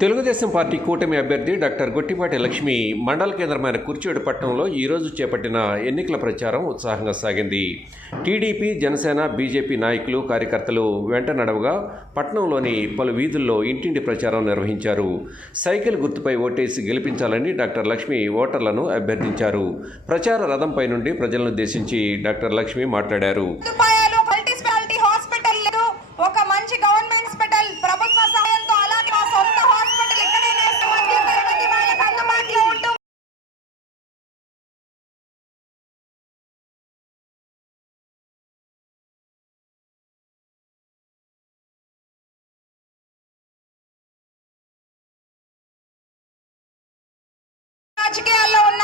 Telugu Desam party కూటమి అభ్యర్థి doctor Gottipati Lakshmi మండల కేంద్రమైన కుర్చేడు పట్టణంలో ఈరోజు చేపట్టిన ఎన్నికల ప్రచారం ఉత్సాహంగా సాగింది. టీడీపీ జనసేన బీజేపీ నాయకులు కార్యకర్తలు వెంట నడవగా పట్టణంలోని పలు వీధుల్లో ఇంటింటి ప్రచారం నిర్వహించారు. సైకిల్ గుర్తుపై ఓటేసి గెలిపించాలని డాక్టర్ లక్ష్మి ఓటర్లను అభ్యర్థించారు. ప్రచార రథంపై నుండి ప్రజలను ఉద్దేశించి డాక్టర్ లక్ష్మి మాట్లాడారు. ನಾಚಿಕೆ ಅಲ್ಲ ಅವನ್ನ